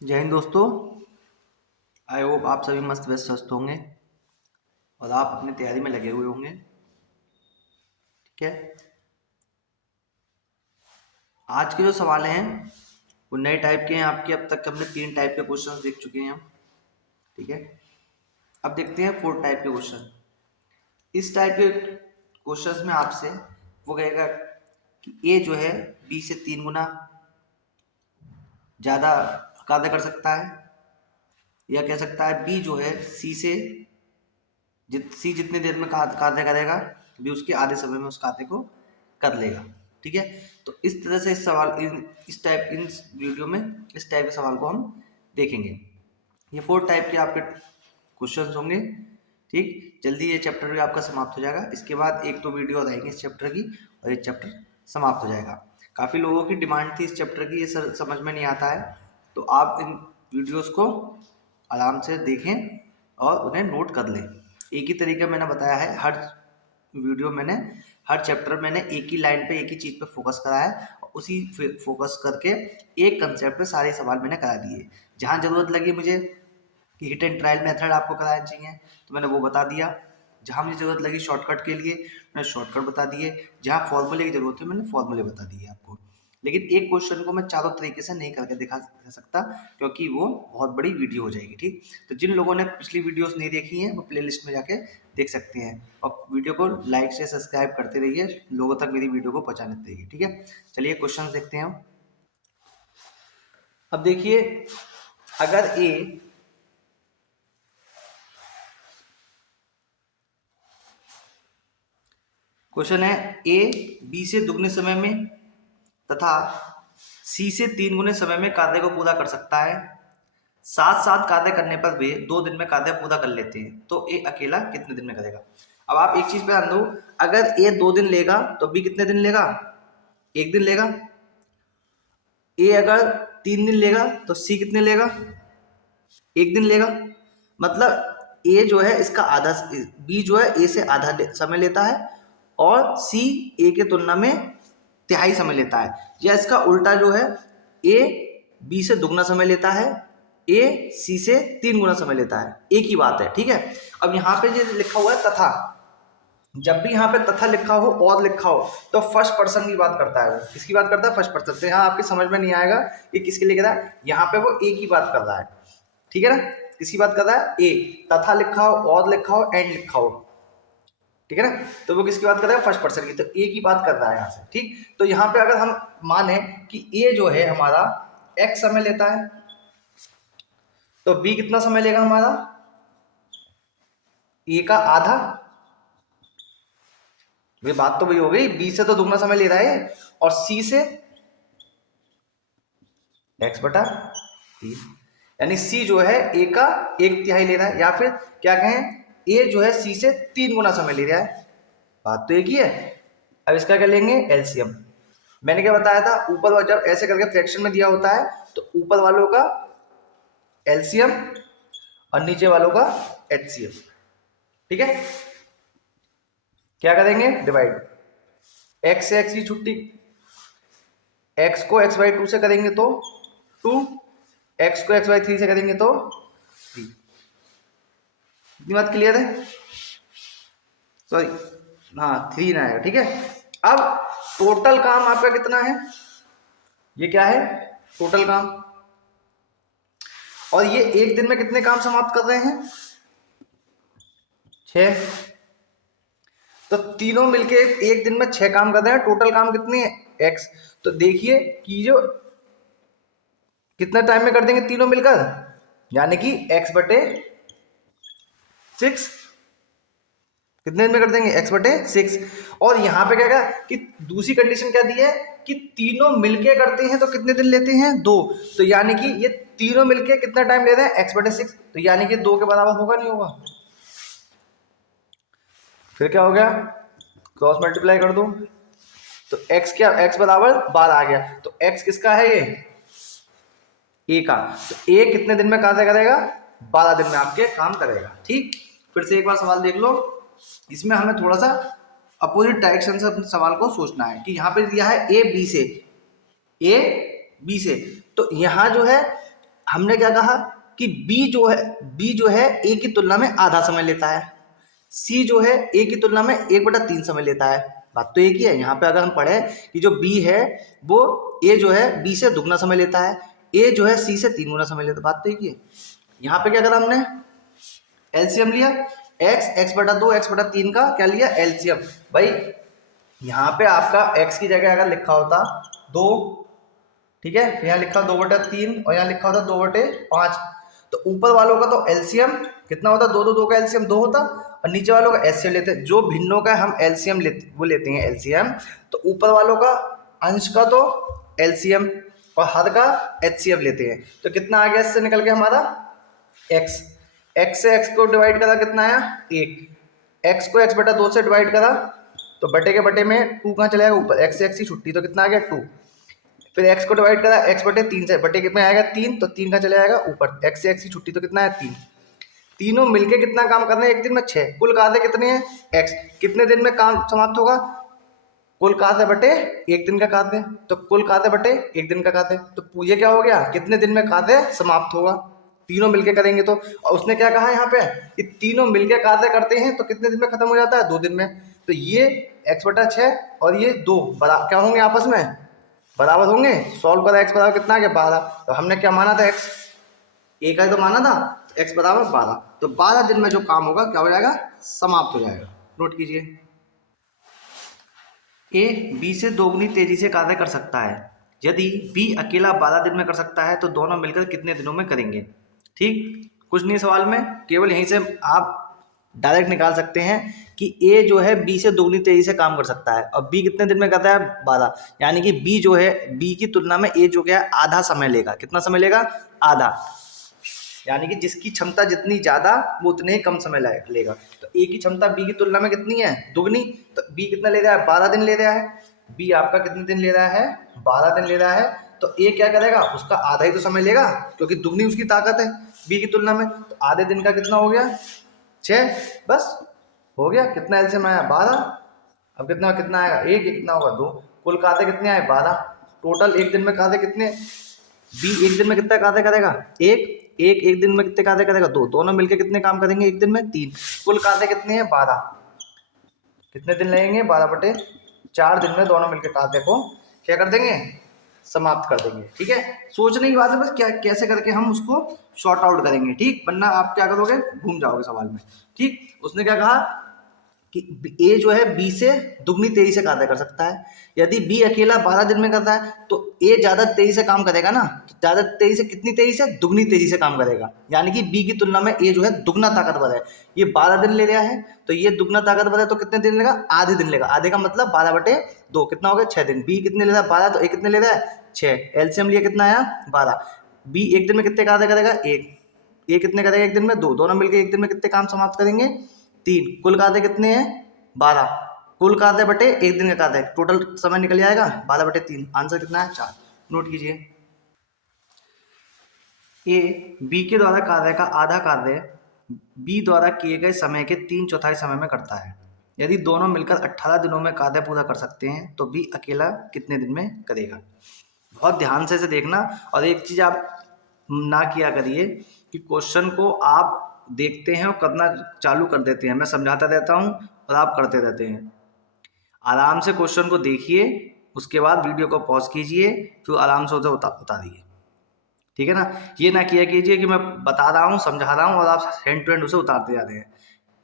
जय हिंद दोस्तों। I hope आप सभी मस्त व्यस्त स्वस्थ होंगे और आप अपनी तैयारी में लगे हुए होंगे। ठीक है, आज के जो सवाल हैं वो नए टाइप के हैं आपके। अब तक हमने 3 टाइप के क्वेश्चंस देख चुके हैं हम। ठीक है, अब देखते हैं 4 टाइप के क्वेश्चन। इस टाइप के क्वेश्चंस में आपसे वो कहेगा कि ए जो है बी से 3 गुना ज़्यादा कार्य कर सकता है, या कह सकता है बी जो है सी से सी जितनी देर में कार्य करेगा भी उसके आधे समय में उस कार्य को कर लेगा। ठीक है, तो इस तरह से इन वीडियो में इस टाइप के सवाल को हम देखेंगे। ये 4 टाइप के आपके क्वेश्चंस होंगे। ठीक, जल्दी ये चैप्टर भी आपका समाप्त हो जाएगा। इसके बाद 1-2 वीडियो और आएंगी इस चैप्टर की और ये चैप्टर समाप्त हो जाएगा। काफ़ी लोगों की डिमांड थी इस चैप्टर की, ये सर समझ में नहीं आता है, तो आप इन वीडियोस को आराम से देखें और उन्हें नोट कर लें। एक ही तरीका मैंने बताया है, हर वीडियो मैंने हर चैप्टर मैंने एक ही लाइन पे एक ही चीज़ पे फोकस करा है और उसी फोकस करके एक कंसेप्ट पे सारे सवाल मैंने करा दिए। जहाँ ज़रूरत लगी मुझे कि हिट एंड ट्रायल मेथड आपको कराना चाहिए तो मैंने वो बता दिया। जहाँ मुझे ज़रूरत लगी शॉर्टकट के लिए मैंने शॉर्टकट बता दिए। जहाँ फॉर्मूले की ज़रूरत है मैंने फॉर्मूले बता दिए आपको। लेकिन एक क्वेश्चन को मैं चारों तरीके से नहीं करके दिखा सकता क्योंकि वो बहुत बड़ी वीडियो हो जाएगी। ठीक, तो जिन लोगों ने पिछली वीडियोस नहीं देखी हैं वो प्लेलिस्ट में जाके देख सकते हैं और वीडियो को लाइक से सब्सक्राइब करते रहिए, लोगों तक मेरी वीडियो को पहुंचाते रहिए। ठीक है, चलिए क्वेश्चन देखते हैं हम। अब देखिए, अगर ए क्वेश्चन है ए बी से दुगने समय में तथा सी से 3 गुने समय में कार्य को पूरा कर सकता है। साथ साथ कार्य करने पर वे 2 दिन में कार्य पूरा कर लेते हैं, तो ए अकेला कितने दिन में करेगा। अब आप एक चीज पे ध्यान दो, अगर ए 2 दिन लेगा तो बी कितने दिन लेगा, 1 दिन लेगा। ए अगर 3 दिन लेगा तो सी कितने लेगा, 1 दिन लेगा। मतलब ए जो है इसका आधा, बी जो है ए से आधा समय लेता है और सी ए के तुलना में तिहाई समय लेता है। या इसका उल्टा जो है, ए बी से दुगना समय लेता है, ए सी से 3 गुना समय लेता है। एक ही बात है। ठीक है, अब यहाँ पे जो लिखा हुआ है तथा, जब भी यहाँ पे तथा लिखा हो और लिखा हो तो फर्स्ट पर्सन की बात करता है। वो किसकी बात करता है, फर्स्ट पर्सन। तो यहाँ आपकी समझ में नहीं आएगा कि किसके लिए कह रहा है, यहाँ पे वो एक ही बात कर रहा है। ठीक है ना, किसकी बात कर रहा है, ए। तथा लिखा हो और लिखा हो एंड लिखा हो, ठीक है ना, तो वो किसकी बात कर रहा है, फर्स्ट पर्सन की। तो ए की बात कर रहा है यहाँ से। ठीक, तो यहाँ पे अगर हम माने कि ए जो है हमारा एक्स समय लेता है तो बी कितना समय लेगा हमारा, ए का आधा। ये बात तो वही हो गई, बी से तो दुगना समय ले रहा है और सी से एक्स बटा 3, यानी सी जो है ए का 1/3 ले रहा है, या फिर क्या कहें ए जो है सी से 3 गुना समय ले रहा है। बात तो एक ही है। अब इसका क्या लेंगे, एलसीएम। मैंने क्या बताया था, ऊपर जब ऐसे करके फ्रैक्शन में दिया होता है तो ऊपर वालों का एलसीएम और नीचे वालों का एचसीएफ। ठीक है, क्या करेंगे, डिवाइड। एक्स से एक्स की छुट्टी, एक्स को x/2 से करेंगे तो 2, एक्स को x/3 से करेंगे तो 3। इतनी बात क्लियर है, सॉरी हाँ 3 ना आएगा। ठीक है, अब टोटल काम आपका कितना है, ये क्या है टोटल काम, और ये एक दिन में कितने काम समाप्त कर रहे हैं, 6। तो तीनों मिलके एक दिन में 6 काम कर रहे हैं। टोटल काम कितने है, x। तो देखिए कि जो कितना टाइम में कर देंगे तीनों मिलकर, यानी कि x/6। कितने दिन में कर देंगे, x/6। और यहाँ पे क्या है कि दूसरी कंडीशन क्या दी है कि तीनों मिलके करते हैं तो कितने दिन लेते हैं, 2। तो यानी कि ये तीनों मिलके कितना टाइम ले रहे हैं, x/6। तो यानी कि 2 के बराबर होगा नहीं होगा। फिर क्या हो गया, क्रॉस मल्टीप्लाई कर दो तो x क्या, x बराबर 12 आ गया। तो x किसका है, ये ए का। तो ए कितने दिन में कार्य करेगा, 12 दिन में आपके काम करेगा। ठीक, फिर से एक बार सवाल देख लो। इसमें हमें थोड़ा सा अपोजिट डायरेक्शन से अपने सवाल को सोचना है कि यहाँ पे दिया है ए बी से, ए बी से। तो यहाँ जो है हमने क्या कहा कि बी जो है ए की तुलना में आधा समय लेता है, सी जो है ए की तुलना में 1/3 समय लेता है। बात तो एक ही है। यहाँ पे अगर हम पढ़े कि जो बी है वो ए जो है बी से दुगना समय लेता है, ए जो है सी से 3 गुना समय लेता है। बात तो एक ही है। यहाँ पे क्या करा हमने, एलसीएम लिया, x/2 x/3 का क्या लिया, एलसीएम। भाई यहाँ पे आपका x की जगह अगर लिखा होता 2, ठीक है, यहाँ लिखा 2/3 और यहाँ लिखा होता 2/5, तो ऊपर वालों का तो एलसीएम कितना होता, 2 का एलसीएम 2 होता, और नीचे वालों का एचसीएफ लेते हैं। जो भिन्नों का हम एलसीएम लेते हैं एलसीएम, तो ऊपर वालों का अंश का तो एलसीएम और हर का एचसीएफ लेते हैं। तो कितना आ गया इससे निकल के हमारा x, x से x को डिवाइड करा कितना आया 1, x को x/2 से डिवाइड करा तो बटे के बटे में 2 कहाँ चला जाएगा ऊपर, x से x की छुट्टी तो कितना आ गया 2, फिर x को डिवाइड करा x/3 से बटे कितना आएगा 3, तो 3 का चला जाएगा ऊपर, x से x की छुट्टी तो कितना है 3। तीनों मिलके कितना काम कर रहे हैं एक दिन में 6। कुल कार्य कितने हैं x, कितने दिन में काम समाप्त होगा, कुल कार्य बटे एक दिन का कार्य, तो कुल कार्य बटे एक दिन का कार्य, तो ये क्या हो गया, कितने दिन में कार्य समाप्त होगा, तीनों मिलके करेंगे तो। और उसने क्या कहा यहाँ पे कि तीनों मिलके कार्य करते हैं तो कितने दिन में खत्म हो जाता है, 2 दिन में। तो ये x/6 और ये 2 बराबर क्या होंगे, आपस में बराबर होंगे। सॉल्व करा x बराबर कितना आ गया 12, तो हमने क्या माना था x एक का तो माना था, x बराबर 12, तो 12 दिन में जो काम होगा क्या हो जाएगा, समाप्त हो जाएगा। नोट कीजिए, ए बी से दोगुनी तेजी से कार्य कर सकता है। यदि बी अकेला 12 दिन में कर सकता है तो दोनों मिलकर कितने दिनों में करेंगे। ठीक, कुछ नहीं सवाल में, केवल यहीं से आप डायरेक्ट निकाल सकते हैं कि ए जो है बी से दोगुनी तेजी से काम कर सकता है और बी कितने दिन में करता है 12, यानी कि बी जो है बी की तुलना में ए जो क्या आधा समय लेगा। कितना समय लेगा, आधा, यानी कि जिसकी क्षमता जितनी ज्यादा वो उतने ही कम समय लेगा। तो ए की क्षमता बी की तुलना में कितनी है, दुगनी, तो बी कितना ले रहा है 12 दिन ले रहा है। बी आपका कितने दिन ले रहा है, 12 दिन ले रहा है, तो ए क्या करेगा, उसका आधा ही तो समय लेगा क्योंकि दुगनी उसकी ताकत है बी की तुलना में। तो आधे दिन का कितना हो गया 6, बस हो गया। कितना एलसीएम आया 12, अब कितना कितना आएगा 1, ये कितना होगा 2, कुल कार्य कितने आए 12, टोटल एक दिन में कार्य कितने, बी एक दिन में कितना कार्य करेगा एक दिन में कितने कार्य करेगा 2, दोनों मिलकर कितने काम करेंगे एक दिन में 3, कुल कार्य कितने हैं 12, कितने दिन लगेंगे 12/4 दिन में दोनों मिलकर कार्य को क्या कर देंगे, समाप्त कर देंगे। ठीक है, सोचने की बात है बस क्या कैसे करके हम उसको शॉर्ट आउट करेंगे। ठीक, वरना आप क्या करोगे, घूम जाओगे सवाल में। ठीक, उसने क्या कहा कि ए जो है बी से दुगनी तेजी से कार्य कर सकता है। यदि बी अकेला 12 दिन में करता है तो ए ज्यादा तेजी से काम करेगा ना, तो ज्यादा तेजी से कितनी तेजी से, दुगनी तेजी से काम करेगा, यानी कि बी की तुलना में ए जो है दुगना ताकतवर है। ये 12 दिन ले रहा है तो ये दुगना ताकतवर है, तो कितने दिन लेगा, आधे दिन लेगा। आधे का मतलब 12/2 कितना हो गया 6 दिन। बी कितने ले रहा है 12, तो ए कितने ले रहा है 6, एलसीएम लिया कितना आया 12। बी एक दिन में कितने कार्य करेगा, एक, ए कितने करेगा एक दिन में 2, दोनों मिलकर एक दिन में कितने काम समाप्त करेंगे 3, कुल कार्य कितने हैं 12, कुल कार्य बटे एक दिन का कार्य, टोटल समय निकल जाएगा 12/3, आंसर कितना है 4। नोट कीजिए, ए बी के द्वारा कार्य का आधा कार्य बी द्वारा किए गए समय के 3/4 समय में करता है। यदि दोनों मिलकर 18 दिनों में कार्य पूरा कर सकते हैं तो बी अकेला कितने दिन में करेगा। बहुत ध्यान से इसे देखना, और एक चीज आप ना किया करिए कि क्वेश्चन को आप देखते हैं और करना चालू कर देते हैं। मैं समझाता रहता हूं और आप करते रहते हैं। आराम से क्वेश्चन को देखिए, उसके बाद वीडियो को पॉज कीजिए, फिर आराम से उसे उतारिए। ठीक है ना, ये ना किया कीजिए कि मैं बता रहा हूँ समझा रहा हूँ और आप हैंड टू हैंड उसे उतारते जा रहे हैं।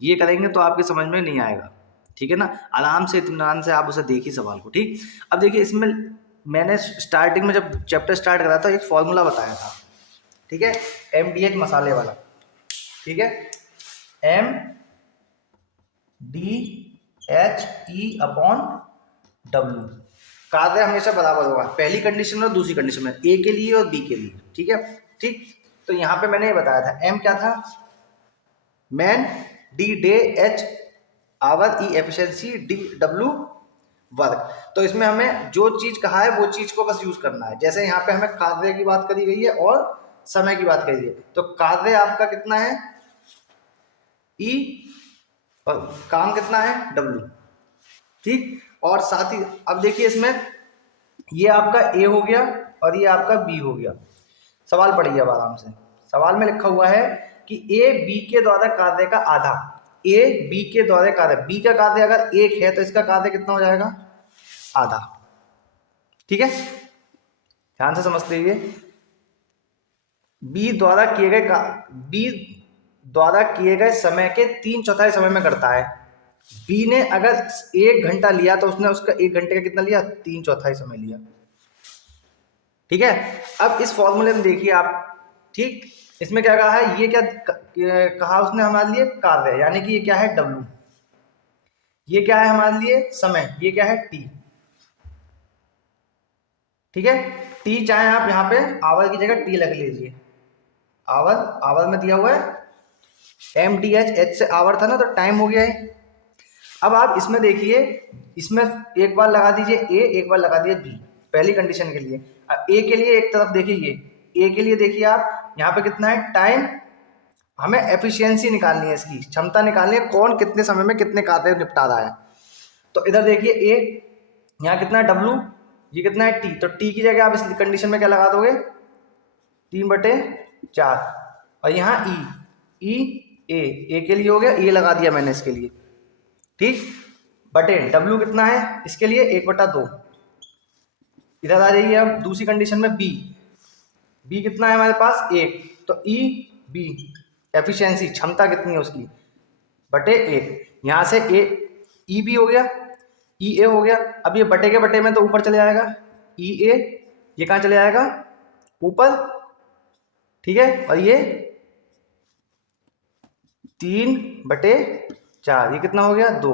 ये करेंगे तो आपके समझ में नहीं आएगा। ठीक है ना, आराम से इत्मीनान से आप उसे देखिए सवाल को। ठीक, अब देखिए इसमें मैंने स्टार्टिंग में जब चैप्टर स्टार्ट करा था एक फॉर्मूला बताया था। ठीक है, MDH मसाले वाला। ठीक है, MDHE/W, कार्य हमेशा बराबर होगा पहली कंडीशन में और दूसरी कंडीशन में, ए के लिए और बी के लिए। ठीक है, ठीक, तो यहाँ पे मैंने ये बताया था एम क्या था, man, D day, H hour, E efficiency, D W work. तो इसमें हमें जो चीज कहा है वो चीज को बस यूज करना है। जैसे यहाँ पे हमें कार्य की बात करी गई है और समय की बात करी है, तो कार्य आपका कितना है ई और काम कितना है डब्ल्यू। ठीक, और साथ ही अब देखिए इसमें ये आपका ए हो गया और ये आपका बी हो गया। सवाल पढ़िए अब आराम से। सवाल में लिखा हुआ है कि ए बी के द्वारा कार्य का आधा, ए बी के द्वारा कार्य, बी का कार्य अगर 1 है तो इसका कार्य कितना हो जाएगा, आधा। ठीक है, ध्यान से समझते हुए, बी द्वारा किए गए समय के 3/4 समय में करता है। बी ने अगर 1 घंटा लिया तो उसने उसका 1 घंटे का कितना लिया, 3/4 समय लिया। ठीक है, अब इस फॉर्मूले में देखिए आप, ठीक, इसमें क्या कहा है, ये क्या कहा उसने हमारे लिए, कार्य, यानी कि ये क्या है, W, ये क्या है हमारे लिए, समय, ये क्या है, T। ठीक है, T चाहे आप यहाँ पे आवर की जगह T लग लीजिए, आवर में दिया हुआ है MTH, H से आवर था ना, तो टाइम हो गया है। अब आप इसमें देखिए, इसमें एक बार लगा दीजिए A, एक बार लगा दीजिए B, पहली कंडीशन के लिए। अब A के लिए एक तरफ देखिए, A के लिए देखिए आप, यहाँ पे कितना है टाइम, हमें एफिशिएंसी निकालनी है, इसकी क्षमता निकालनी है, कौन कितने समय में कितने कार्य निपटा रहा है। तो इधर देखिए A, यहाँ कितना है W, ये कितना है T, तो T की जगह आप इस कंडीशन में क्या लगा दोगे, 3/4, और यहाँ ए के लिए हो गया, ये लगा दिया मैंने इसके लिए, ठीक, बटे W कितना है इसके लिए, 1/2। इधर आ जाइए अब दूसरी कंडीशन में बी कितना है हमारे पास, 1, तो बी एफिशिएंसी, क्षमता कितनी है उसकी, बटे 1, यहाँ से ई बी हो गया, ई ए हो गया। अब ये बटे के बटे में तो ऊपर चले जाएगा, ई ए, ये कहाँ चले जाएगा, ऊपर, ठीक है, और ये 3/4, ये कितना हो गया, 2,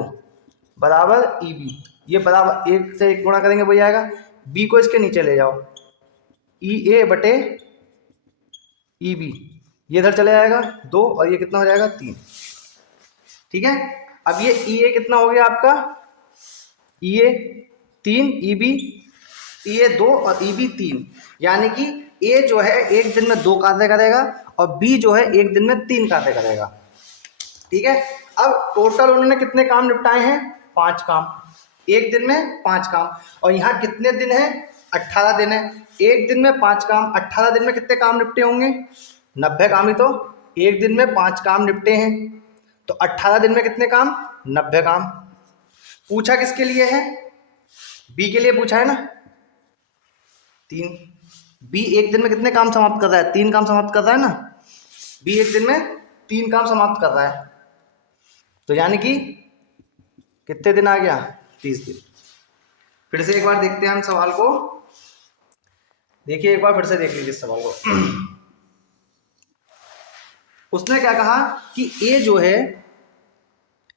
बराबर ई बी, ये बराबर 1 से 1 गुणा करेंगे वही आएगा, बी को इसके नीचे ले जाओ, ई ए बटे ई बी, ये इधर चले जाएगा 2, और ये कितना हो जाएगा, 3। ठीक है, अब ये ई ए कितना हो गया आपका, ई ए 3, ई बी, ई ए 2 और ई बी 3, यानी कि ए जो है 1 दिन में 2 कार्य करेगा और बी जो है 1 दिन में 3 कार्य करेगा। ठीक है, अब टोटल उन्होंने कितने काम निपटाए हैं, 5 काम, 1 दिन में 5 काम, और यहाँ कितने दिन है, 18 दिन है, 1 दिन में 5 काम, 18 दिन में कितने काम निपटे होंगे, 90 काम ही तो, 1 दिन में 5 काम निपटे हैं, तो 18 दिन में कितने काम, 90 काम। पूछा किसके लिए है, बी के लिए पूछा है ना, 3, बी 1 दिन में कितने काम समाप्त कर रहा है, 3 काम समाप्त कर रहा है ना, बी 1 दिन में 3 काम समाप्त कर रहा है, तो यानी कि कितने दिन आ गया, 30 दिन। फिर से एक बार देखते हैं हम सवाल को, देखिए एक बार फिर से देख लीजिए सवाल को। उसने क्या कहा कि ए जो है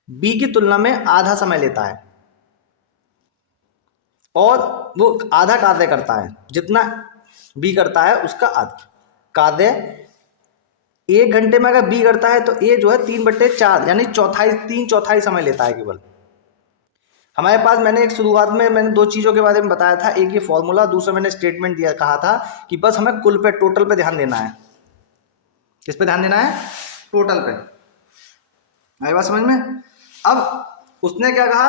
बी की तुलना में आधा समय लेता है और वो आधा कार्य करता है, जितना बी करता है उसका आधा कार्य। 1 घंटे में अगर बी करता है तो ए जो है 3/4, यानी 3/4 समय लेता है केवल। हमारे पास, मैंने एक शुरुआत में मैंने 2 चीज़ों के बारे में बताया था, एक ये फॉर्मूला, दूसरा मैंने स्टेटमेंट दिया, कहा था कि बस हमें कुल पे, टोटल पे ध्यान देना है। किस पे ध्यान देना है, टोटल पे। आई बात समझ में। अब उसने क्या कहा,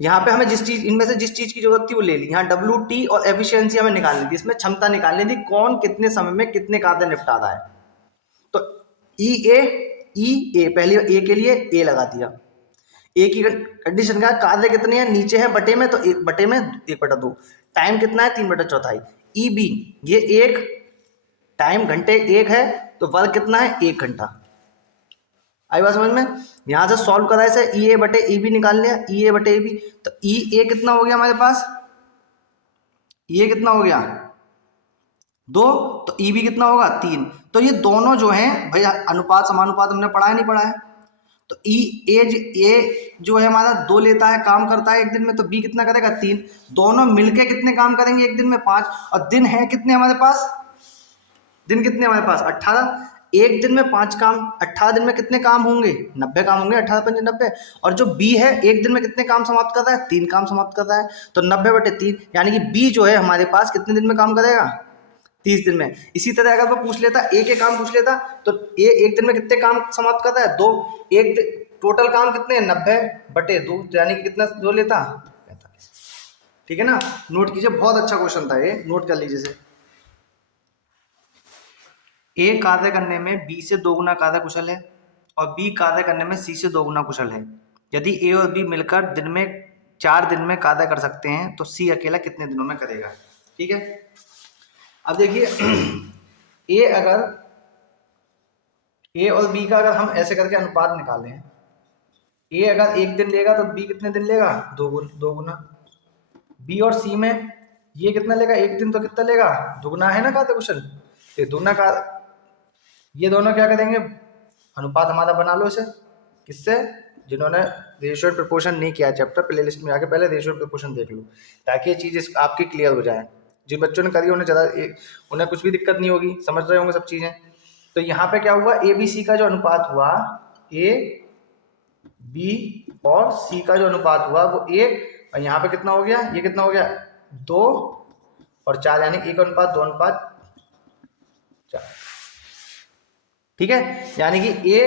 यहाँ पे हमें जिस चीज, इनमें से जिस चीज की जरूरत थी वो ले ली, यहाँ WT और एफिशिएंसी हमें निकालनी थी, इसमें क्षमता निकालनी थी, कौन कितने समय में कितने कार्य निपटा रहा है। तो ई ए पहले ए के लिए ए लगा दिया, ए की कंडीशन का कार्य कितने हैं, नीचे है बटे में, तो 1/2, टाइम कितना है, 3/4। ई बी, ये 1 टाइम, घंटे 1 है, तो वर्क कितना है, 1 घंटा। आई बात समझ में। यहाँ से सॉल्व करा इसे, ई ए बटे ई बी निकाल लिया, ई ए बटे ई बी, तो ई ए कितना हो गया हमारे पास, ई ए कितना हो गया 2, तो ई बी कितना होगा 3। तो ये दोनों जो हैं भैया, अनुपात समानुपात हमने पढ़ा है नहीं पढ़ा है, तो ए जो है हमारा 2 लेता है, काम करता है 1 दिन में, तो बी कितना करेगा 3, दोनों मिलके कितने काम करेंगे 1 दिन में, 5, और दिन है कितने हमारे पास, दिन कितने हमारे पास 18, 1 दिन में 5 काम, 18 दिन में कितने काम होंगे, 90 काम होंगे, 18 × 5 = 90। और जो बी है 1 दिन में कितने काम समाप्त कर रहा है, 3 काम समाप्त कर रहा है, तो 90/3, यानी कि बी जो है हमारे पास कितने दिन में काम करेगा, 30 दिन में। इसी तरह अगर मैं पूछ लेता, ए के काम पूछ लेता, तो ए 1 दिन में कितने काम समाप्त करता है, 2, टोटल काम कितने हैं 90/2, यानी कि कितना 2 लेता, 45। ठीक है ना, नोट कीजिए, बहुत अच्छा क्वेश्चन था ये, नोट कर लीजिए इसे। ए कार्य करने में बी से दोगुना कार्य कुशल है और बी कार्य करने में सी से दोगुना कुशल है। यदि ए और बी मिलकर दिन में 4 दिन में कार्य कर सकते हैं तो सी अकेला कितने दिनों में करेगा। ठीक है, अब देखिए ए अगर ए और बी का अगर हम ऐसे करके अनुपात निकालें, ए अगर 1 दिन लेगा तो बी कितने दिन लेगा, दोगुना। बी और सी में ये कितना लेगा, 1 दिन, तो कितना लेगा, दुगना है ना कार्य कुशल। ये दुगना का ये दोनों क्या करेंगे, अनुपात हमारा बना लो इसे, किससे, जिन्होंने रेशियो प्रपोर्शन नहीं किया चैप्टर प्ले लिस्ट में आके पहले रेशियो प्रपोर्शन देख लो, ताकि ये चीज़ आपकी क्लियर हो जाए। जिन बच्चों ने करी उन्हें ज़्यादा उन्हें कुछ भी दिक्कत नहीं होगी, समझ रहे होंगे सब चीज़ें। तो यहाँ पे क्या हुआ, ए बी सी का जो अनुपात हुआ, ए बी और सी का जो अनुपात हुआ वो 1, और यहाँ पे कितना हो गया, ये कितना हो गया, 2 और 4, यानी 1 अनुपात 2 अनुपात 4। ठीक है, यानी कि ए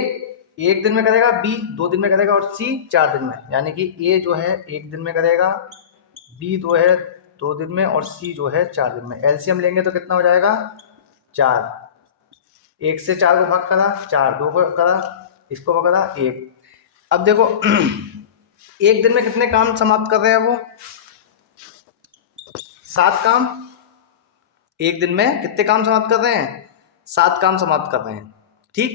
1 दिन में करेगा, बी 2 दिन में करेगा और सी 4 दिन में, यानी कि ए जो है 1 दिन में करेगा, बी जो है 2 दिन में और सी जो है 4 दिन में। एलसीएम लेंगे तो कितना हो जाएगा, 4। 1 से 4 को भाग करा, 4, 2 को करा, इसको करा 1। अब देखो 1 दिन में कितने काम समाप्त कर रहे हैं वो, 7 काम। 1 दिन में कितने काम समाप्त कर रहे हैं, 7 काम समाप्त कर रहे हैं। ठीक,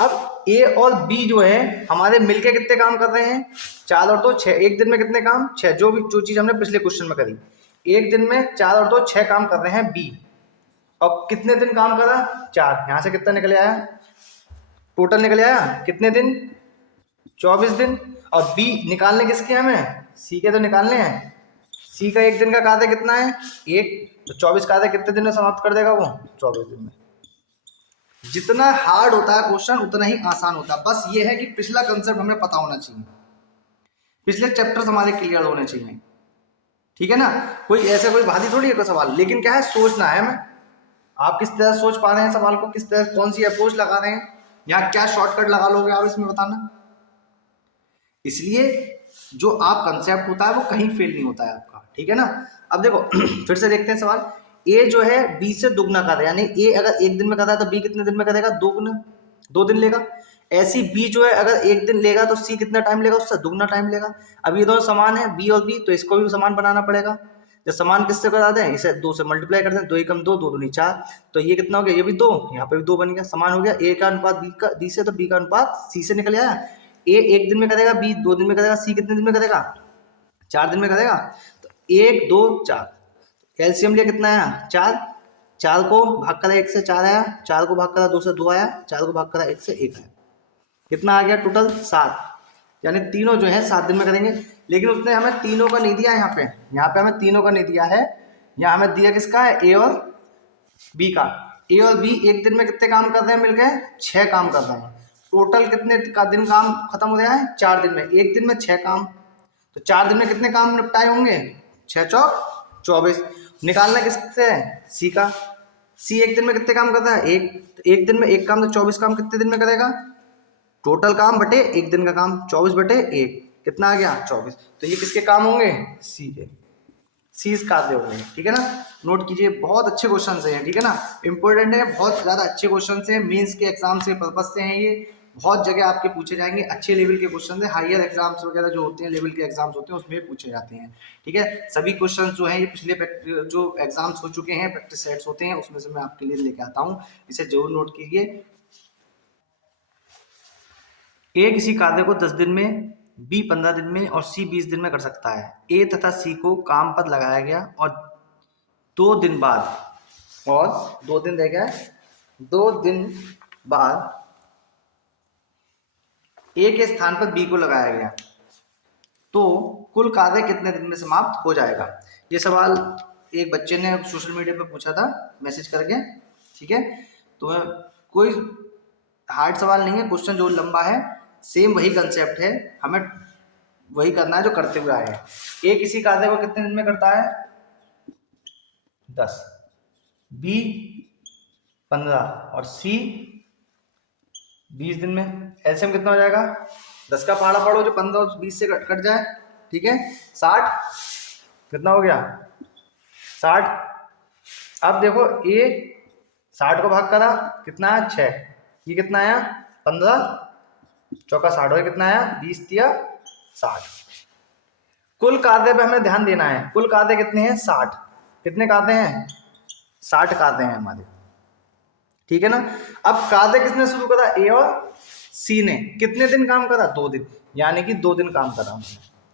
अब ए और बी जो है हमारे मिलके कितने काम कर रहे हैं, 4 और 2 6। 1 दिन में कितने काम, 6, जो चीज हमने पिछले क्वेश्चन में करी। 1 दिन में 4 और 2 6 काम कर रहे हैं बी, और कितने दिन काम करा, 4। यहां से कितना निकल आया, टोटल निकल आया कितने दिन, 24 दिन। और बी निकालने किसके हमें, सी के तो निकालने हैं। सी का 1 दिन का कार्य कितना है, 1, तो 24 कार्य कितने दिन में समाप्त कर देगा वो, 24 दिन में। जितना हार्ड होता है क्वेश्चन उतना ही आसान होता है, बस ये है कि पिछला कंसेप्ट हमें पता होना चाहिए, पिछले चैप्टर्स हमारे क्लियर होने चाहिए। ठीक है ना, कोई ऐसा कोई भारी थोड़ी है कोई सवाल, लेकिन क्या है, सोचना है हमें, आप किस तरह सोच पा रहे हैं सवाल को, किस तरह कौन सी अप्रोच लगा रहे हैं, या क्या शॉर्टकट लगा लोगे आप, इसमें बताना। इसलिए जो आप कंसेप्ट होता है वो कहीं फेल नहीं होता है आपका। ठीक है ना, अब देखो फिर से देखते हैं सवाल। ए जो है बी से दुगना कर रहा है, यानी ए अगर 1 दिन में कर रहा है तो बी कितने दिन में करेगा, 2 गुना, 2 दिन लेगा। ऐसी बी जो है अगर 1 दिन लेगा तो सी कितना टाइम लेगा, उससे दुगना टाइम लेगा। अब ये दोनों समान है बी और बी, तो इसको भी समान बनाना पड़ेगा। जब समान किससे करा दें, इसे 2 से मल्टीप्लाई कर दें, 2 एकम 2, 2 दूनी 4, तो ये कितना हो गया, ये भी 2, यहाँ पे भी 2 बन गया, समान हो गया। ए का अनुपात बी से, तो बी का अनुपात सी से निकल आया। ए 1 दिन में करेगा, बी 2 दिन में करेगा, सी कितने दिन में करेगा, 4 दिन में करेगा। तो 1 2 4, एलसीएम लिया कितना आया, 4। 4 को भाग करा 1 से 4 आया, 4 को भाग करा 2 से 2 आया, 4 को भाग करा 1 से 1 आया, कितना आ गया टोटल 7। यानी तीनों जो है 7 दिन में करेंगे। लेकिन उसने हमें तीनों का नहीं दिया, यहाँ पे हमें तीनों का नहीं दिया है, यहाँ हमें दिया किसका है, ए और बी का। ए और बी 1 दिन में कितने काम कर रहे हैं मिलकर, 6 काम कर रहे हैं। टोटल कितने का दिन काम खत्म हो गया है, 4 दिन में। 1 दिन में 6 काम, तो 4 दिन में कितने काम निपटाए होंगे, 6 चौक 24। निकालना किससे है, सी का। सी 1 दिन में कितने काम करता है, 1, तो 1 दिन में 1 काम, तो 24 काम कितने दिन में करेगा, टोटल काम बटे 1 दिन का काम, 24 बटे 1, कितना आ गया 24। तो ये किसके काम होंगे, सी के, सी इस कार्य होंगे। ठीक है ना, नोट कीजिए, बहुत अच्छे क्वेश्चन हैं। ठीक है ना, इंपॉर्टेंट है, बहुत ज़्यादा अच्छे क्वेश्चन है, मेंस के एग्जाम से पर्पज से हैं ये, बहुत जगह आपके पूछे जाएंगे, अच्छे लेवल के क्वेश्चन है। हायर एग्जाम्स वगैरह जो होते हैं, लेवल के एग्जाम्स होते हैं, उसमें पूछे जाते हैं। ठीक है, सभी क्वेश्चन जो हैं ये पिछले जो एग्जाम्स हो चुके हैं, प्रैक्टिस सेट्स होते हैं, उसमें से मैं आपके लिए लेके आता हूँ, इसे जरूर नोट कीजिए। ए किसी कार्य को 10 दिन में, बी 15 दिन में और सी 20 दिन में कर सकता है। ए तथा सी को काम पर लगाया गया और 2 दिन बाद, और 2 दिन रह गया, 2 दिन बाद ए के स्थान पर बी को लगाया गया, तो कुल कार्य कितने दिन में समाप्त हो जाएगा। ये सवाल एक बच्चे ने सोशल मीडिया पे पूछा था मैसेज करके। ठीक है, तो कोई हार्ड सवाल नहीं है, क्वेश्चन जो लंबा है, सेम वही कंसेप्ट है, हमें वही करना है जो करते हुए आए हैं। ए किसी कार्य को कितने दिन में करता है, 10, बी 15 और सी 20 दिन में। एलसीएम कितना हो जाएगा, 10 का पहाड़ा पढ़ो, जो 15 और 20 से कट जाए। ठीक है, 60, कितना हो गया 60। अब देखो ए 60 को भाग करा कितना आया 6, ये कितना आया 15, चौका 60 हो कितना आया 20 तिया 60। कुल कादे पे हमें ध्यान देना है, कुल कादे कितने हैं 60, कितने कादे हैं 60 कादे हैं हमारे, ठीक है ना। अब कादे किसने शुरू करा, ए और सी ने, कितने दिन काम करा 2 दिन, यानी कि 2 दिन काम करा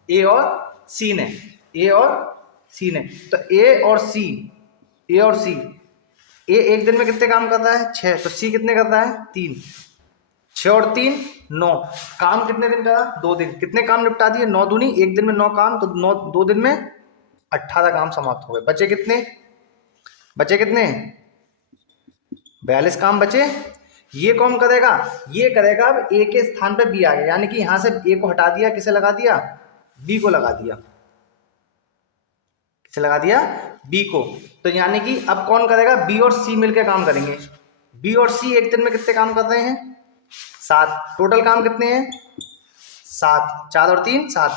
ए और सी ने, ए और सी ने। तो ए और सी, ए और सी, ए एक दिन में कितने काम करता है 6, तो सी कितने करता है 3, 6 और 3 9, काम कितने दिन करा 2 दिन, कितने काम निपटा दिए 9 दूनी, एक दिन में 9 काम, तो 9 2 दिन में 18 काम समाप्त हो गए। बचे कितने, बचे कितने 42 काम बचे। ये कौन करेगा, ये करेगा अब ए के स्थान पे बी आ गया, यानी कि यहां से ए को हटा दिया, किसे लगा दिया बी को लगा दिया, किसे लगा दिया बी को। तो यानी कि अब कौन करेगा, बी और सी मिलकर काम करेंगे। बी और सी एक दिन में कितने काम कर रहे हैं 7, टोटल काम कितने हैं 7, 4 और 3 7,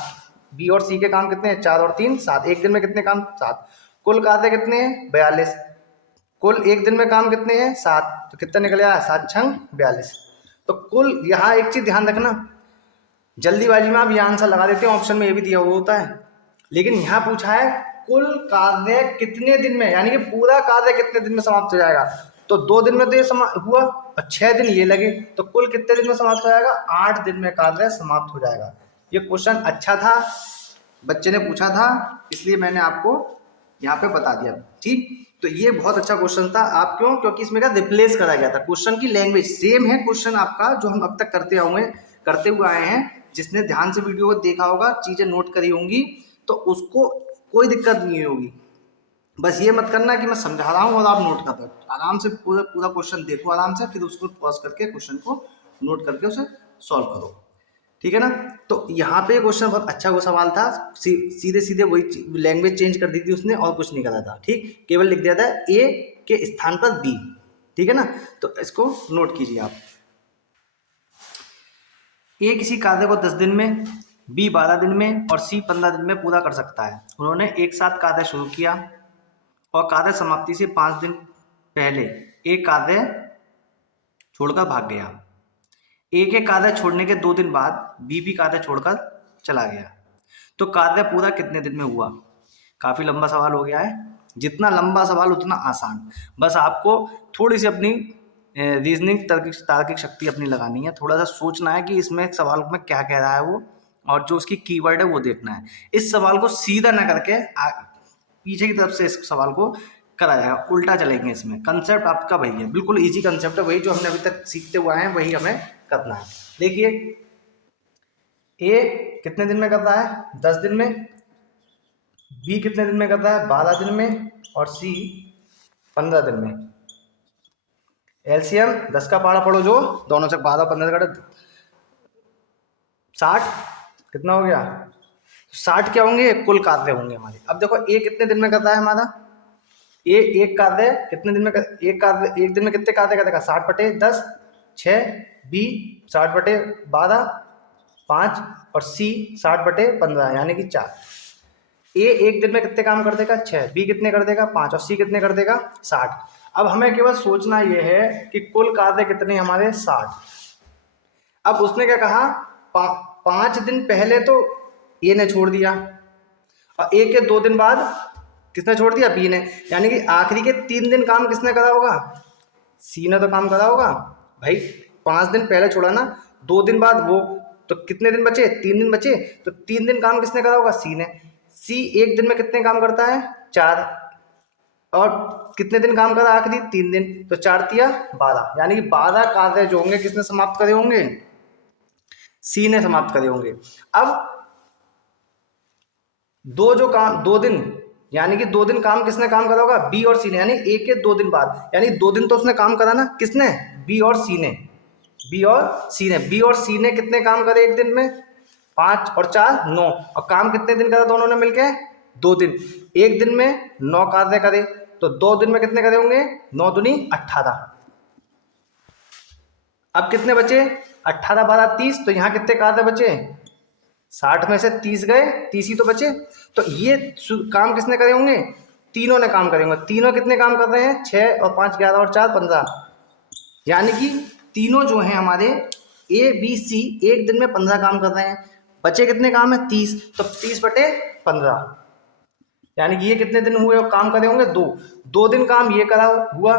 बी और सी के काम कितने हैं 4 और 3 7, एक दिन में कितने काम 7, कुल काते कितने हैं 42, कुल एक दिन में काम कितने हैं 7, तो कितना निकल आया 7 छंग 42। तो कुल, यहाँ एक चीज ध्यान रखना, जल्दीबाजी में आप ये आंसर लगा देते हैं, ऑप्शन में ये भी दिया हुआ होता है, लेकिन यहाँ पूछा है कुल कार्य कितने दिन में, यानी कि पूरा कार्य कितने दिन में समाप्त हो जाएगा। तो 2 दिन में तो ये हुआ और 6 दिन ये लगे, तो कुल कितने दिन में समाप्त हो जाएगा 8 दिन में कार्य समाप्त हो जाएगा। ये क्वेश्चन अच्छा था, बच्चे ने पूछा था, इसलिए मैंने आपको यहाँ पे बता दिया, ठीक। तो ये बहुत अच्छा क्वेश्चन था। आप क्यों, क्योंकि इसमें क्या रिप्लेस करा गया था, क्वेश्चन की लैंग्वेज सेम है, क्वेश्चन आपका जो हम अब तक करते हुए आए हैं, जिसने ध्यान से वीडियो को देखा होगा, चीजें नोट करी होंगी, तो उसको कोई दिक्कत नहीं होगी। बस ये मत करना कि मैं समझा रहा हूँ और आप नोट कर दो, आराम से पूरा क्वेश्चन देखो आराम से, फिर उसको पॉज करके क्वेश्चन को नोट करके उसे सॉल्व करो, ठीक है ना। तो यहाँ पे क्वेश्चन बहुत अच्छा वो सवाल था, सीधे सीधे वही लैंग्वेज चेंज कर दी थी उसने, और कुछ नहीं करा था, ठीक, केवल लिख दिया था ए के स्थान पर बी, ठीक है ना। तो इसको नोट कीजिए आप। ए किसी कार्य को 10 दिन में, बी 12 दिन में और सी 15 दिन में पूरा कर सकता है। उन्होंने एक साथ कार्य शुरू किया और कार्य समाप्ति से 5 दिन पहले एक कार्य छोड़कर भाग गया। ए के कार्य छोड़ने के 2 दिन बाद बी भी कार्य छोड़कर चला गया। तो कार्य पूरा कितने दिन में हुआ। काफी लंबा सवाल हो गया है, जितना लंबा सवाल उतना आसान। बस आपको थोड़ी सी अपनी रीजनिंग तार्किक शक्ति अपनी लगानी है, थोड़ा सा सोचना है कि इसमें सवाल में क्या कह रहा है वो, और जो उसकी कीवर्ड है वो देखना है। इस सवाल को सीधा ना करके पीछे की तरफ से इस सवाल को करा जाएगा, उल्टा चलेंगे इसमें। कंसेप्ट आपका वही है, बिल्कुल इजी कंसेप्ट है, वही जो हमने अभी तक सीखते हुए हैं वही हमें करना है। देखिए ए कितने दिन में करता है 10 दिन में, बी कितने दिन में करता है 12 दिन में और सी 15 दिन में। एलसीएम 10 का पारा पढ़ो जो दोनों से, 12 15 का 60 कितना हो गया 60 क्या होंगे कुल कार्य होंगे हमारे। अब देखो ए कितने दिन में करता है हमारा, ए एक कार्य कितने दिन में एक कार्य एक दिन में कितने कार्य करेगा 60/10 6, बी 60/12 5 और सी 60/15 यानी कि 4। ए एक दिन में कितने काम कर देगा 6, बी कितने कर देगा 5 और सी कितने कर देगा 60। अब हमें केवल सोचना यह है कि कुल कार्य कितने हमारे 60। अब उसने क्या कहा 5 दिन पहले तो ए ने छोड़ दिया और ए के 2 दिन बाद किसने छोड़ दिया बी ने, यानी कि आखिरी के 3 दिन काम किसने करा होगा सी ने तो काम करा होगा भाई। 5 दिन पहले छोड़ा ना, 2 दिन बाद वो, तो कितने दिन बचे 3 दिन बचे, तो 3 दिन काम किसने करा होगा सी ने। सी एक दिन में कितने काम करता है 4 और कितने दिन काम करा आखिरी 3 दिन, तो 4 तिया 12 यानी कि 12 कार्य जो होंगे किसने समाप्त करे होंगे सी ने समाप्त करे होंगे। अब 2 दिन यानी कि 2 दिन काम किसने काम करा होगा बी और सी ने, यानी ए के 2 दिन बाद, यानी 2 दिन तो उसने काम करा ना किसने बी और सी ने, बी और सी ने कितने काम करे एक दिन में 5 और 4 9 और काम कितने दिन करा दोनों ने मिलके 2 दिन। एक दिन में 9 कार्य करे तो 2 दिन में कितने करे होंगे 9 दूनी 18। अब कितने बचे 18 12 30, तो यहाँ कितने कार्य बचे 60 में से 30 गए, 30 ही तो बचे। तो ये काम किसने करे होंगे तीनों ने काम करेंगे। तीनों कितने काम कर रहे हैं? 6 और 5 11 और 4 15, यानी कि तीनों जो हैं हमारे ए बी सी एक दिन में 15 काम कर रहे हैं। बचे कितने काम है? 30, तो 30/15, यानी कि ये कितने दिन हुए और काम करे होंगे? 2 दिन काम ये करा हुआ,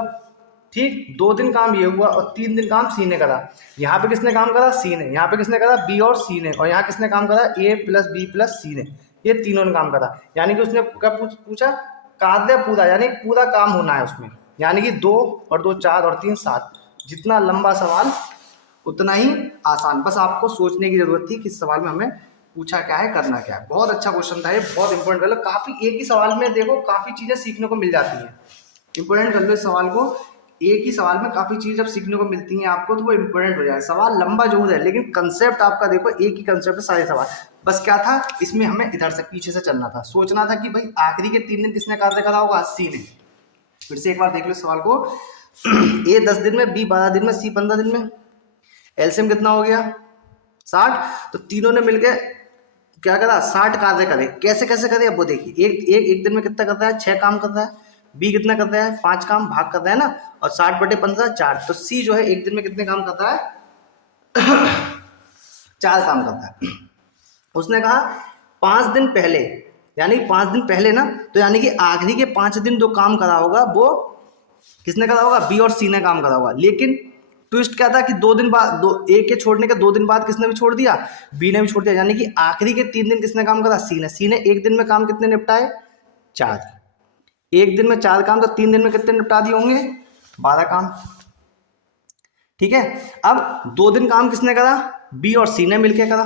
ठीक, 2 दिन काम ये हुआ और 3 दिन काम सी ने करा। यहाँ पे किसने काम करा? सी ने। यहाँ पे किसने करा? बी और सी ने। और यहाँ किसने काम करा? ए प्लस बी प्लस सी ने। ये तीनों ने काम करा, यानी कि उसने क्या पूछा? कार्य पूरा, यानी पूरा काम होना है उसमें, यानी कि 2 और 2 4 और 3 7। जितना लंबा सवाल उतना ही आसान, बस आपको सोचने की जरूरत थी कि इस सवाल में हमें पूछा क्या है, करना क्या है। बहुत अच्छा क्वेश्चन था ये, बहुत इंपॉर्टेंट कर लो। काफी एक ही सवाल में देखो काफी चीजें सीखने को मिल जाती हैं। इंपॉर्टेंट कर लो इस सवाल को, एक ही सवाल में काफी चीज जब सीखने को मिलती हैं आपको तो वो इंपॉर्टेंट हो जाएगा। सवाल लंबा जरूर है लेकिन कंसेप्ट आपका देखो एक ही कंसेप्ट है सारे सवाल। बस क्या था इसमें, हमें इधर से पीछे से चलना था, सोचना था कि भाई आखिरी के 3 दिन किसने कार्य करा होगा? सी ने। फिर से एक बार देख लो सवाल को। ए 10 दिन में, बी 12 दिन में, सी 15 दिन में। एलसीएम कितना हो गया? 60। तो तीनों ने मिलकर क्या करा? 60 कार्य करे। कैसे कैसे करे अब वो देखिए। एक दिन में कितना करता है? 6 काम करता है। बी कितना करता है? 5 काम, भाग करता है ना, और 60/15 4। तो सी जो है एक दिन में कितने काम करता है? 4 काम करता है। उसने कहा 5 दिन पहले, यानी 5 दिन पहले ना, तो यानी कि आखिरी के 5 दिन जो काम करा होगा वो किसने करा होगा? बी और सी ने काम करा होगा। लेकिन ट्विस्ट क्या था कि 2 दिन बाद, ए के छोड़ने के 2 दिन बाद किसने भी छोड़ दिया? बी ने भी छोड़ दिया, यानी कि आखिरी के 3 दिन किसने काम करा? सी ने। सी ने एक दिन में काम कितने निपटाए? 4। एक दिन में 4 काम, तो 3 दिन में कितने निपटा दिए होंगे? 12 काम। ठीक है, अब 2 दिन काम किसने करा? बी और सी ने मिलकर करा।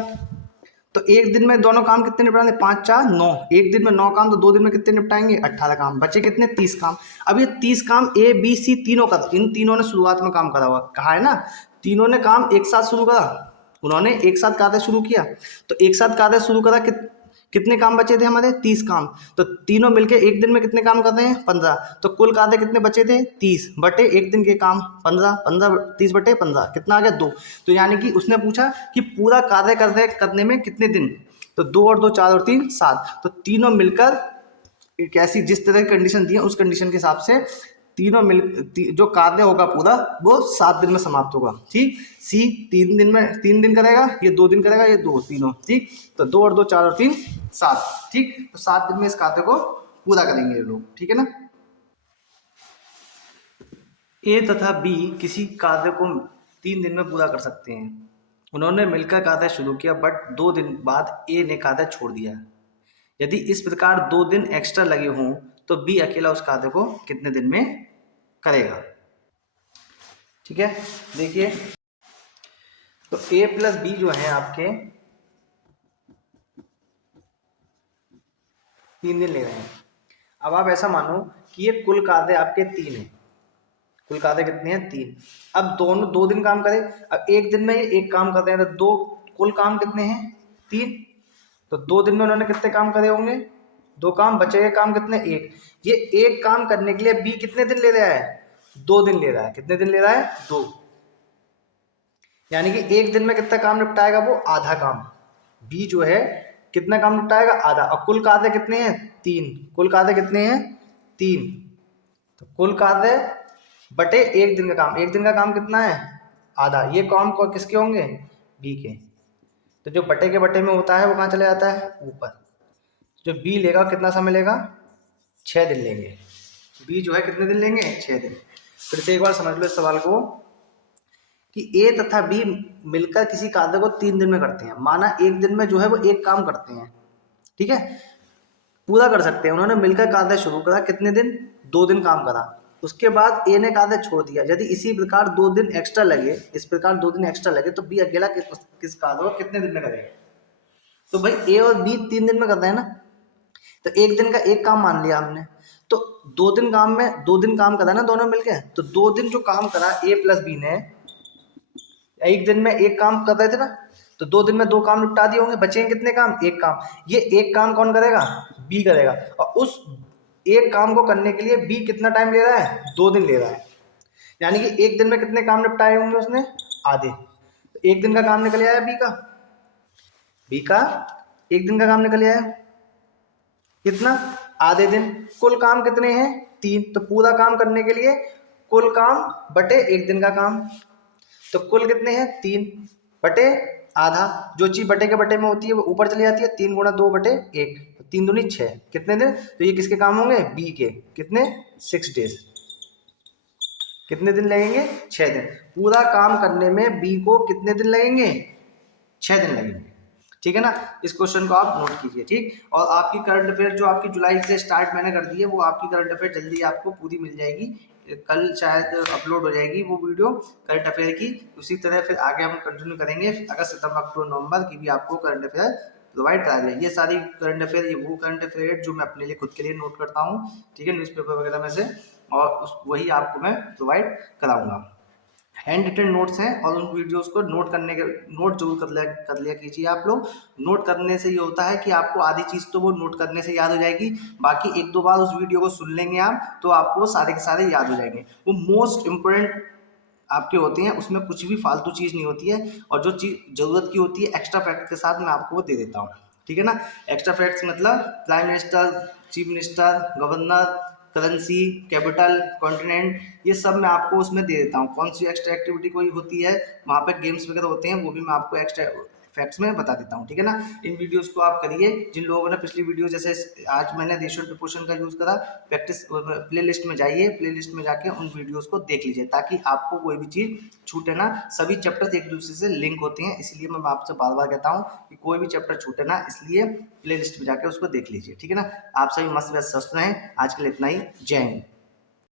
तो एक दिन में दोनों काम कितने निपटाने? 5 4 9। एक दिन में 9 काम, तो 2 दिन में कितने निपटाएंगे? 18 काम। बचे कितने? 30 काम। अब ये 30 काम ए बी सी तीनों का, इन तीनों ने शुरुआत में काम करा हुआ, कहा है ना, तीनों ने काम एक साथ शुरू करा, उन्होंने एक साथ कार्य शुरू किया। तो एक साथ कार्य शुरू करा, कितने काम बचे थे हमारे? 30 काम। तो तीनों मिलके एक दिन में कितने काम करते हैं? 15। तो कुल कार्य कितने बचे थे? 30 बटे एक दिन के काम 15, 15 30/15 कितना आ गया? 2। तो यानी कि उसने पूछा कि पूरा कार्य करने में कितने दिन? तो 2 और 2 4 और 3 7। तो तीनों मिलकर कैसी, जिस तरह की कंडीशन दी है उस कंडीशन के हिसाब से तीनों जो कार्य होगा पूरा वो 7 दिन में समाप्त होगा। ठीक, सी 3 दिन करेगा, ये 2 दिन करेगा, ये 2 तीनों। ठीक, तो 2 और 2 4 और 3 7। ठीक, तो 7 दिन में इस कार्य को पूरा करेंगे ये लोग। ठीक है ना। ए तथा बी किसी कार्य को 3 दिन में पूरा कर सकते हैं। उन्होंने मिलकर कार्य शुरू किया, बट 2 दिन बाद ए ने कार्य छोड़ दिया। यदि इस प्रकार 2 दिन एक्स्ट्रा लगे हों तो बी अकेला उस कार्य को कितने दिन में करेगा? ठीक है, देखिए, तो ए प्लस बी जो है आपके 3 दिन ले रहे हैं। अब आप ऐसा मानो कि ये कुल कार्य आपके 3 है। कुल कार्य कितने हैं? 3। अब दोनों 2 दिन काम करें, अब एक दिन में ये एक काम करते हैं, तो 2 कुल काम कितने हैं? 3। तो 2 दिन में उन्होंने कितने काम करे होंगे? 2 काम। बचे हुए काम कितने? 1। ये एक काम करने के लिए बी कितने दिन ले रहा है? 2 दिन ले रहा है। कितने दिन ले रहा है? 2। यानी कि एक दिन में कितना काम निपटाएगा वो? आधा काम। बी जो है कितना काम निपटाएगा? आधा। और कुल कार्य कितने हैं? 3। कुल कार्य कितने हैं? 3। तो कुल कार्य बटे एक दिन का काम। एक दिन का काम कितना है? आधा। ये काम को किसके होंगे? बी के। तो जो बटे के बटे में होता है वो कहाँ चले जाता है? ऊपर। जो बी लेगा कितना समय लेगा? 6 दिन लेंगे। बी जो है कितने दिन लेंगे? 6 दिन। फिर से एक बार समझ लो इस सवाल को कि ए तथा बी मिलकर किसी कार्य को 3 दिन में करते हैं। माना एक दिन में जो है वो एक काम करते हैं, ठीक है, पूरा कर सकते हैं। उन्होंने मिलकर कार्य शुरू करा, कितने दिन? 2 दिन काम करा। उसके बाद ए ने कार्य छोड़ दिया। यदि इसी प्रकार 2 दिन एक्स्ट्रा लगे, इस प्रकार 2 दिन एक्स्ट्रा लगे, तो बी अकेला किस कार्य को कितने दिन में करेगा? तो भाई ए और बी 3 दिन में करते हैं ना, तो एक दिन का एक काम मान लिया हमने। तो 2 दिन काम में 2 दिन काम करा ना दोनों मिलके, तो 2 दिन जो काम करा ए प्लस बी ने, एक दिन में एक काम कर रहे थे ना, तो 2 दिन में 2 काम निपटा दिए होंगे। बचेंगे कितने काम? एक काम। ये एक काम कौन करेगा? बी करेगा। और उस एक काम को करने के लिए बी कितना टाइम ले रहा है? 2 दिन ले रहा है। यानी कि एक दिन में कितने काम निपटाए होंगे उसने? आधे। तो एक दिन का काम निकल आया बी का एक दिन का काम निकल आया कितना? आधे दिन। कुल काम कितने हैं? 3। तो पूरा काम करने के लिए कुल काम बटे 1 दिन का काम। तो कुल कितने हैं? 3 बटे आधा। जो चीज बटे के बटे में होती है वो ऊपर चली जाती है। 3 गुणा 2 बटे 1, 3 दूनी 6। कितने दिन? तो ये किसके काम होंगे? बी के। कितने? 6 डेज। कितने दिन लगेंगे? 6 दिन। पूरा काम करने में बी को कितने दिन लगेंगे? 6 दिन लगेंगे। ठीक है ना? इस क्वेश्चन को आप नोट कीजिए। ठीक। और आपकी करंट अफेयर जो आपकी जुलाई से स्टार्ट मैंने कर दी है, वो आपकी करंट अफेयर जल्दी आपको पूरी मिल जाएगी। कल शायद अपलोड हो जाएगी वो वीडियो करंट अफेयर की। उसी तरह फिर आगे हम कंटिन्यू करेंगे। अगस्त, सितंबर, अक्टूबर, नवंबर की भी आपको करंट अफेयर प्रोवाइड करा जाएगी। ये सारी करंट अफेयर, ये वो करंट अफेयर जो मैं अपने लिए खुद के लिए नोट करता हूँ, ठीक है, न्यूज़पेपर वगैरह में से, और वही आपको मैं प्रोवाइड कराऊंगा। हैंड रिटन नोट्स हैं और उन वीडियोस को नोट जरूर कर लिया कीजिए आप लोग। नोट करने से ये होता है कि आपको आधी चीज़ तो वो नोट करने से याद हो जाएगी, बाकी 1-2 बार उस वीडियो को सुन लेंगे आप तो आपको सारे के सारे याद हो जाएंगे। वो मोस्ट इम्पोर्टेंट आपके होते हैं, उसमें कुछ भी फालतू चीज़ नहीं होती है, और जो चीज़ ज़रूरत की होती है एक्स्ट्रा फैक्ट के साथ मैं आपको वो दे देता हूँ। ठीक है ना? एक्स्ट्रा फैक्ट्स मतलब prime minister, chief minister, governor, currency, capital, continent, ये सब मैं आपको उसमें दे देता हूँ। कौन सी एक्स्ट्रा एक्टिविटी कोई होती है, वहाँ पे गेम्स वगैरह होते हैं, वो भी मैं आपको एक्स्ट्रा फैक्ट्स में बता देता हूँ। ठीक है ना? इन वीडियोस को आप करिए। जिन लोगों ने पिछली वीडियो, जैसे आज मैंने रेशियो प्रपोर्शन का यूज़ करा, प्रैक्टिस प्ले लिस्ट में जाइए, प्ले लिस्ट में जाके उन वीडियोस को देख लीजिए ताकि आपको कोई भी चीज़ छूटे ना। सभी चैप्टर्स एक दूसरे से लिंक होते हैं, इसलिए मैं आपसे बार बार कहता हूँ कि कोई भी चैप्टर छूटे ना, इसलिए प्ले लिस्ट में जाके उसको देख लीजिए। ठीक है ना? आप सभी मस्त व्यस्त स्वस्थ रहें। आज के लिए इतना ही। जय हिंद।